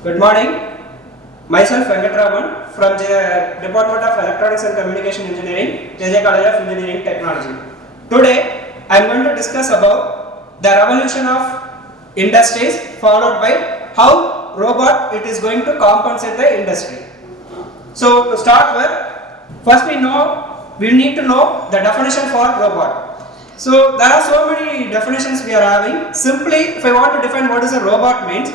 Good morning. Myself Venkatraman from the Department of Electronics and Communication Engineering, JJ College of Engineering Technology. Today I am going to discuss about the revolution of industries followed by how robot it is going to compensate the industry. So to start with, first we need to know the definition for robot. So there are so many definitions we are having. Simply, if I want to define what is a robot means,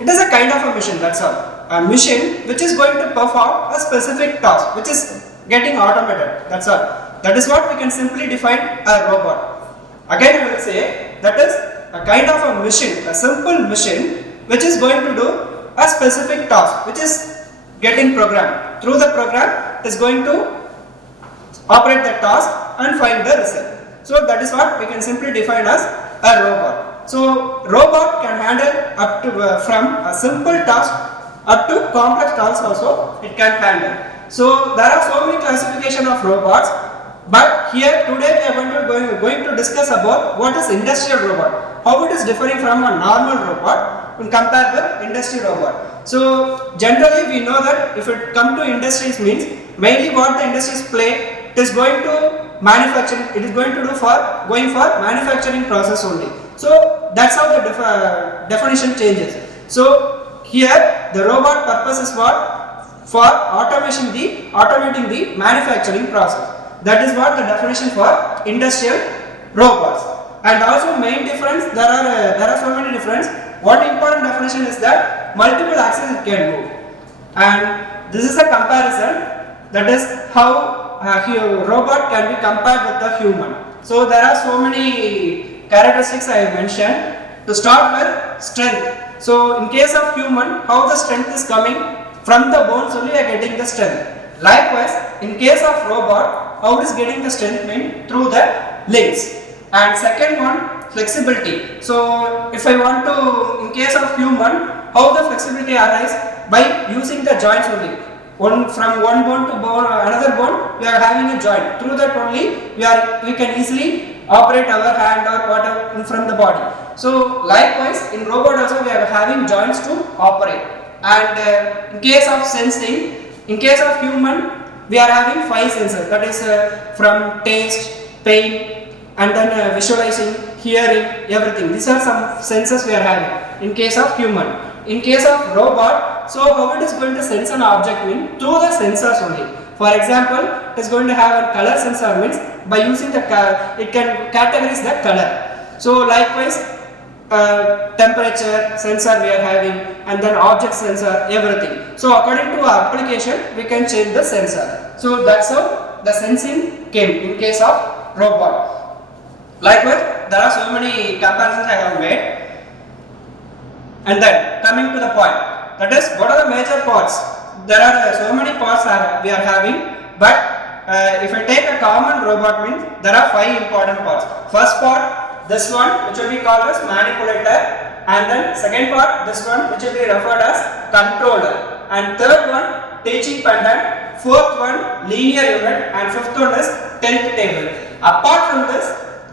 it is a kind of a machine, that's all. A machine which is going to perform a specific task, which is getting automated, that's all. That is what we can simply define a robot. Again I will say, that is a kind of a machine, a simple machine which is going to do a specific task, which is getting programmed. Through the program, it is going to operate the task and find the result. So that is what we can simply define as a robot. So robot can handle up to from a simple task up to complex tasks also it can handle. So there are so many classification of robots, but here today we are going to discuss about what is industrial robot, how it is differing from a normal robot when compared with industrial robot. So generally we know that if it come to industries means mainly what the industries play, it is going to manufacturing, it is going to do for manufacturing process only. So that's how the definition changes. So here the robot purpose is what? For automating the manufacturing process. That is what the definition for industrial robots. And also main difference, there are so many difference. One important definition is that multiple axes it can move. And this is a comparison, that is how a robot can be compared with a human. So there are so many characteristics I have mentioned. To start with, strength. So in case of human, how the strength is coming from the bones only we are getting the strength. Likewise, in case of robot, how is getting the strength mean? Through the limbs. And second one, flexibility. So if I want to, in case of human, how the flexibility arises? By using the joints only. From one bone to another bone, we are having a joint. Through that only, we can easily operate our hand or whatever from the body. So likewise, in robot also we are having joints to operate. And in case of sensing, in case of human, we are having 5 sensors. That is from taste, pain, and then visualizing, hearing, everything. These are some sensors we are having in case of human. In case of robot, so how it is going to sense an object means through the sensors only. For example, it is going to have a color sensor means by using the it can categorize the color. So likewise, temperature sensor we are having, and then object sensor, everything. So according to our application, we can change the sensor. So that's how the sensing came in case of robot. Likewise, there are so many comparisons I have made. And then coming to the point, that is what are the major parts? There are so many parts we are having, but if I take a common robot means there are 5 important parts. First part, this one which will be called as manipulator, and then second part, this one which will be referred as controller, and third one teaching pendant, fourth one linear unit, and fifth one is tilt table. Apart from this,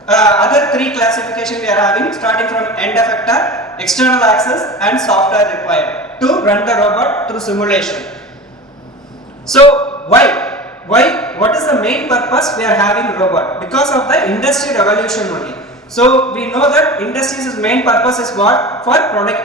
other 3 classification we are having, starting from end effector, external access, and software required to run the robot through simulation. So why? What is the main purpose we are having robot? Because of the industry revolution only. So we know that industry's main purpose is what? For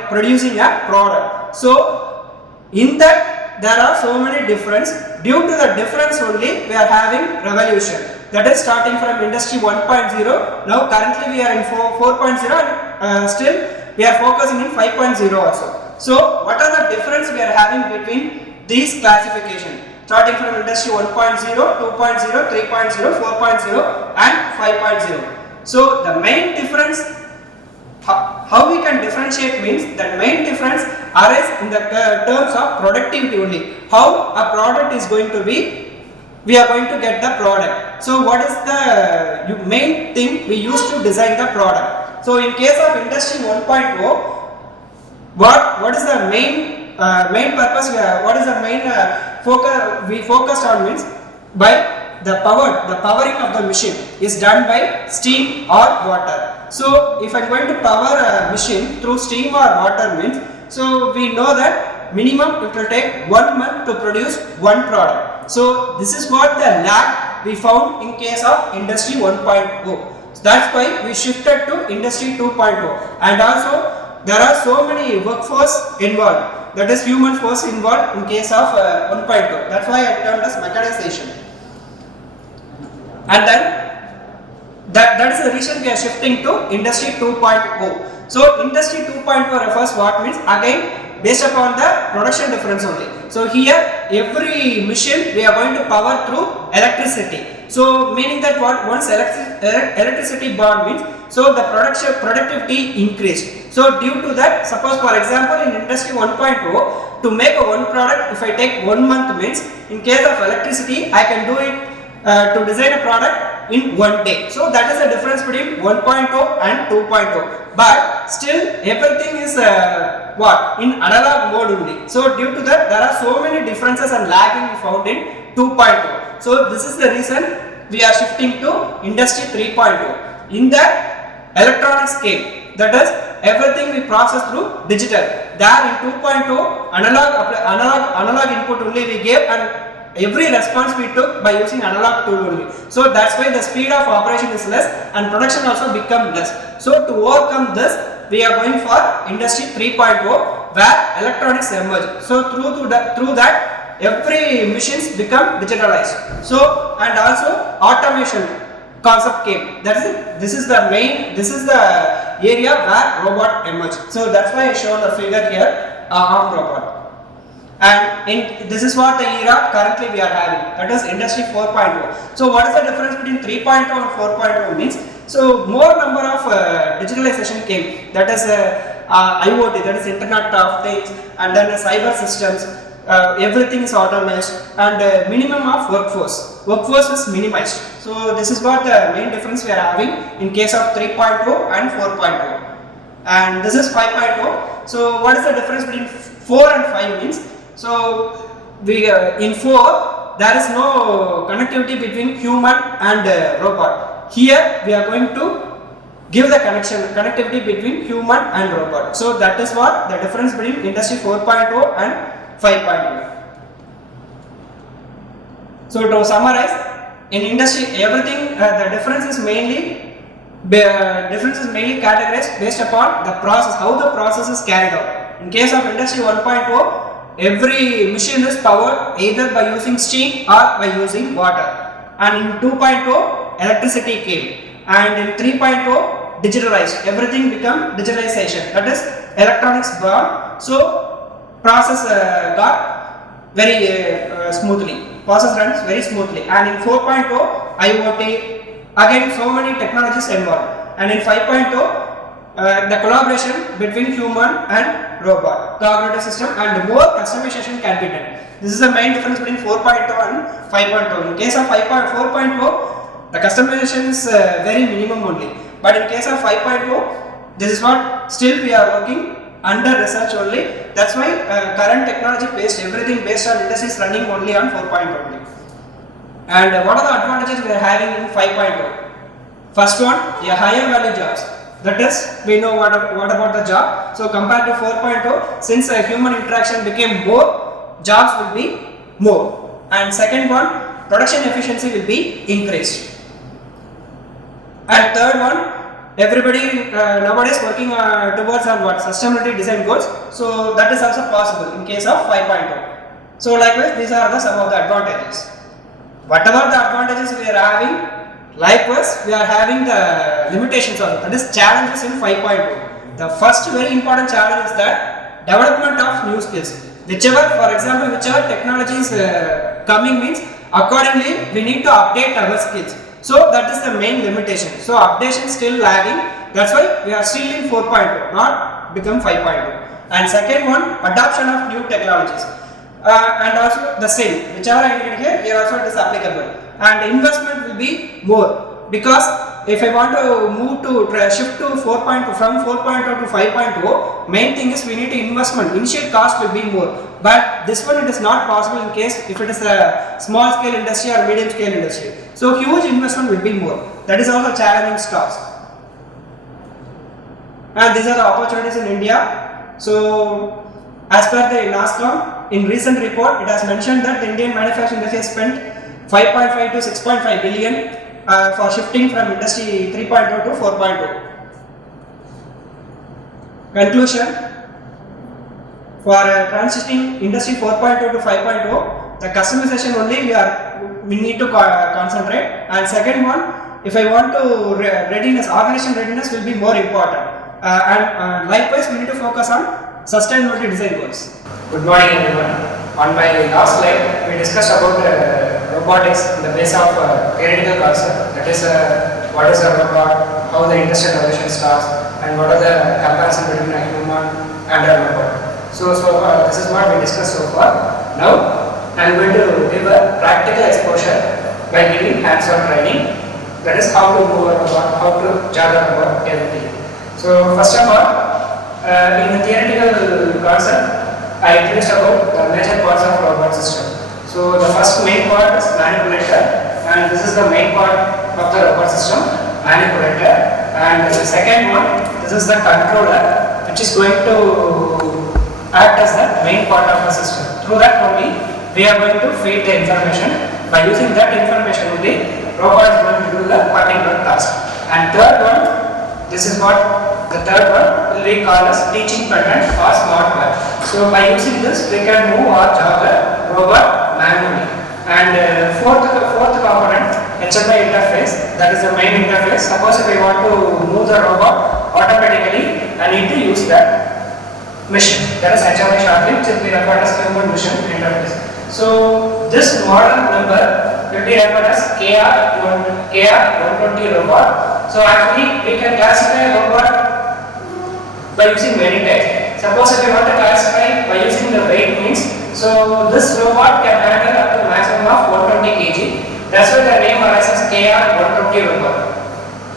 producing a product. So in that there are so many difference. Due to the difference only we are having revolution. That is starting from industry 1.0. Now currently we are in 4.0 and still we are focusing in 5.0 also. So what are the difference we are having between these classifications? Starting from industry 1.0, 2.0, 3.0, 4.0 and 5.0. So the main difference, how we can differentiate means that main difference arises in the terms of productivity only. How a product is going to be, we are going to get the product. So what is the main thing we use to design the product? So in case of industry 1.0, what is the main purpose? What is the main focus we focused on means by the powering of the machine is done by steam or water. So if I am going to power a machine through steam or water means So we know that minimum it will take 1 month to produce one product. So this is what the lag we found in case of industry 1.0. So that's why we shifted to industry 2.0, and also there are so many workforce involved, that is human force involved in case of 1.0. That's why I termed as mechanization. And then that is the reason we are shifting to industry 2.0. So industry 2.0 refers what means, again based upon the production difference only. So here every machine we are going to power through electricity. So meaning that what, once electricity born means, so the productivity increased. So due to that, suppose for example in industry 1.0, to make a one product, if I take 1 month means, in case of electricity I can do it to design a product in 1 day. So that is the difference between 1.0 and 2.0. But still everything is what, in analog mode only. So due to that there are so many differences and lagging we found in 2.0. So this is the reason we are shifting to industry 3.0. In the electronic scale, that is everything we process through digital. There in 2.0 analog input only we gave, and every response we took by using analog tool only. So that's why the speed of operation is less and production also become less. So to overcome this, we are going for industry 3.0 where electronics emerge. So through that every machines become digitalized. So and also automation concept came. That is it. This is the area where robot emerge. So that's why I shown the figure here, arm robot. And this is what the era currently we are having, that is industry 4.0. So what is the difference between 3.0 and 4.0 means? So more number of digitalization came, that is IoT, that is Internet of Things, and then cyber systems, everything is automated, and minimum of workforce is minimized. So this is what the main difference we are having in case of 3.0 and 4.0. And this is 5.0. So what is the difference between 4 and 5 means? So we in 4 there is no connectivity between human and robot. Here we are going to give the connectivity between human and robot. So that is what the difference between industry 4.0 and 5.0. So to summarize, in industry everything the difference is mainly categorized based upon the process, how the process is carried out. In case of industry 1.0, every machine is powered either by using steam or by using water. And in 2.0, electricity came. And in 3.0, digitalized. Everything become digitalization. That is electronics born. So process got very smoothly. Process runs very smoothly. And in 4.0, IoT, again so many technologies involved. And in 5.0, the collaboration between human and robot, cognitive system, and more customization can be done. This is the main difference between 4.0 and 5.0. In case of 4.0, the customization is very minimum only. But in case of 5.0, this is what still we are working under research only. That's why current technology based, everything based on industries running only on 4.0 only. And what are the advantages we are having in 5.0? First one, a higher value jobs. That is, we know what about the job. So compared to 4.0, since human interaction became more, jobs will be more. And second one, production efficiency will be increased. And third one, everybody nowadays working towards on what, sustainability design goals. So that is also possible in case of 5.0. So likewise, these are some of the advantages. Whatever the advantages we are having, likewise, we are having the limitations also, that is challenges in 5.0. The first very important challenge is that development of new skills. For example, whichever technology is coming means, accordingly we need to update our skills. So that is the main limitation. So updation still lagging. That's why we are still in 4.0, not become 5.0. And second one, adoption of new technologies. And also the same, whichever I indicated here also it is applicable. And investment will be more, because if I want to move to shift to 4.0 from 4.0 to 5.0, main thing is we need investment. Initial cost will be more, but this one it is not possible in case if it is a small scale industry or medium scale industry. So huge investment will be more. That is also challenging stuff. And these are the opportunities in India. So, as per the NASCOM, in recent report, it has mentioned that the Indian manufacturing industry has spent 5.5 to 6.5 billion for shifting from industry 3.0 to 4.0. Conclusion: for transitioning industry 4.0 to 5.0, the customization only we need to concentrate. And second one, if I want to readiness, organization readiness will be more important. Likewise, we need to focus on sustainability design goals. Good morning, everyone. On my last slide, we discussed about robotics in the base of theoretical concept. That is, what is a robot, how the industrial revolution starts, and what are the comparison between a human and a robot. So this is what we discussed so far. Now, I am going to give a practical exposure by giving hands-on training. That is how to move a robot, how to jog a robot, everything. So first of all, in the theoretical concept, I introduced about the major parts of robot system. So the first main part is manipulator, and this is the main part of the robot system, manipulator. And the second one, this is the controller, which is going to act as the main part of the system. Through that only, we are going to feed the information. By using that information only, robot is going to do the particular task. And third one, this is what the third one will be called as teaching pattern or smart web. So by using this, we can move or jog the robot manually. And fourth component, HMI interface, that is the main interface. Suppose if I want to move the robot automatically, I need to use that machine. That is HMI shortly, which will be referred as human mission interface. So this model number will be referred as KR120 robot. So actually, we can classify a robot by using many types. Suppose if you want to classify by using the weight means, so this robot can handle up to maximum of 120 kg. That's why the name arises KR120 robot.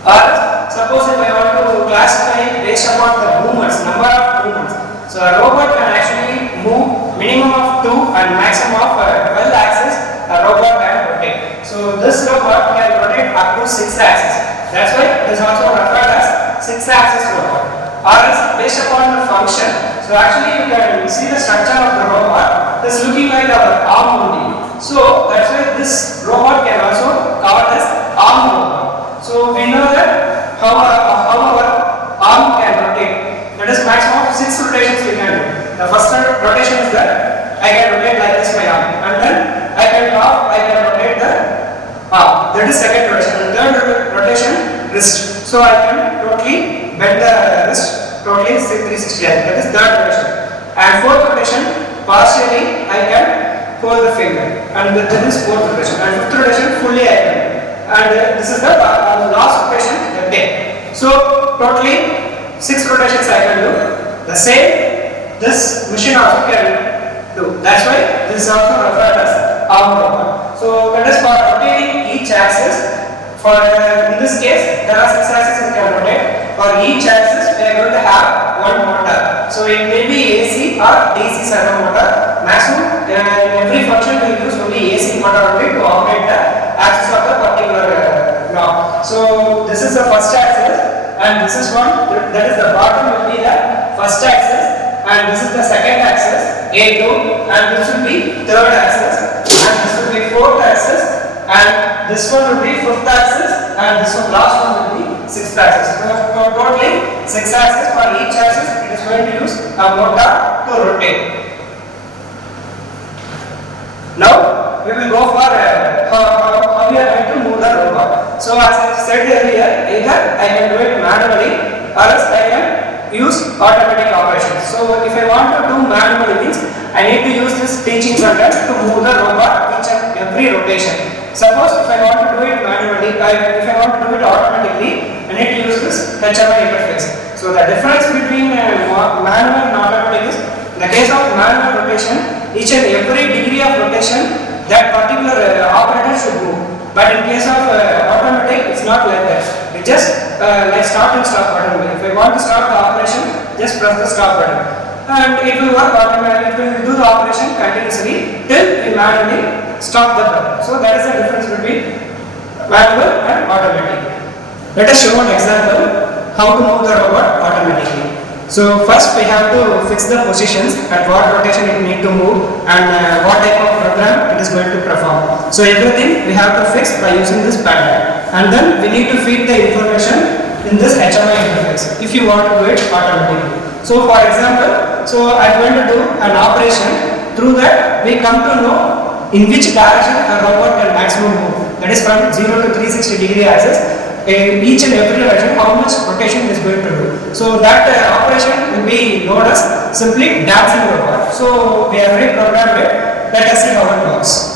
Or suppose if I want to classify based upon the movements, number of movements. So a robot can actually move minimum of 2 and maximum of 12 axis. A robot can rotate. So this robot can rotate up to 6 axis. That's why it is also referred as 6-axis robot. Or else based upon the function. So actually you can see the structure of the robot is looking like our arm only. So that's why this robot can also called as arm robot. So we know that how our arm can rotate. That is maximum of 6 rotations we can do. The first rotation is that I can rotate like this my arm, and then I can rotate the arm. That is second rotation. And third rotation, wrist. So I can totally bend the wrist totally 360 degrees. That is third rotation. And fourth rotation, partially I can hold the finger, and that is fourth rotation. And fifth rotation, fully I can. And this is the last rotation, the tail. So totally 6 rotations I can do. The same this machine also can do. That's why this is also referred as arm robot. So that is for rotating each axis. For in this case, there are 6 axes that can rotate. For each axis, we are going to have one motor. So it may be AC or DC servo motor. Maximum in every function we use only AC motor only to operate the axis of the particular block. So this is the first axis, and this is one. That is the bottom will be the first axis, and this is the second axis A2, and this will be third axis, and this will be fourth axis. And this one will be fifth axis, and this one last one will be sixth axis. So totally 6 axis. For each axis, it is going to use a motor to rotate. Now we will go for how we are going to move the robot. So as I said earlier, either I can do it manually or else I can use automatic operations. So if I want to do manually means I need to use this teaching pattern to move the robot each and every rotation. Suppose if I want to do it manually, if I want to do it automatically, I need to use this HMI interface. So the difference between manual and automatic is, in the case of manual rotation, each and every degree of rotation, that particular operator should move. But in case of automatic, it's not like that. It just like start and stop button. If I want to start the operation, just press the stop button, and it will work automatically. It will do the operation continuously till we manually stop the button. So that is the difference between manual and automatic. Let us show an example how to move the robot automatically. So first we have to fix the positions at what rotation it need to move and what type of program it is going to perform. So everything we have to fix by using this pattern, and then we need to feed the information in this HMI interface if you want to do it automatically. So for example, so I am going to do an operation, through that we come to know in which direction a robot can maximum move, that is from 0 to 360 degree axis. In each and every direction how much rotation it is going to do. So that operation will be known as simply dancing robot. So we have already programmed it. Let us see how it works.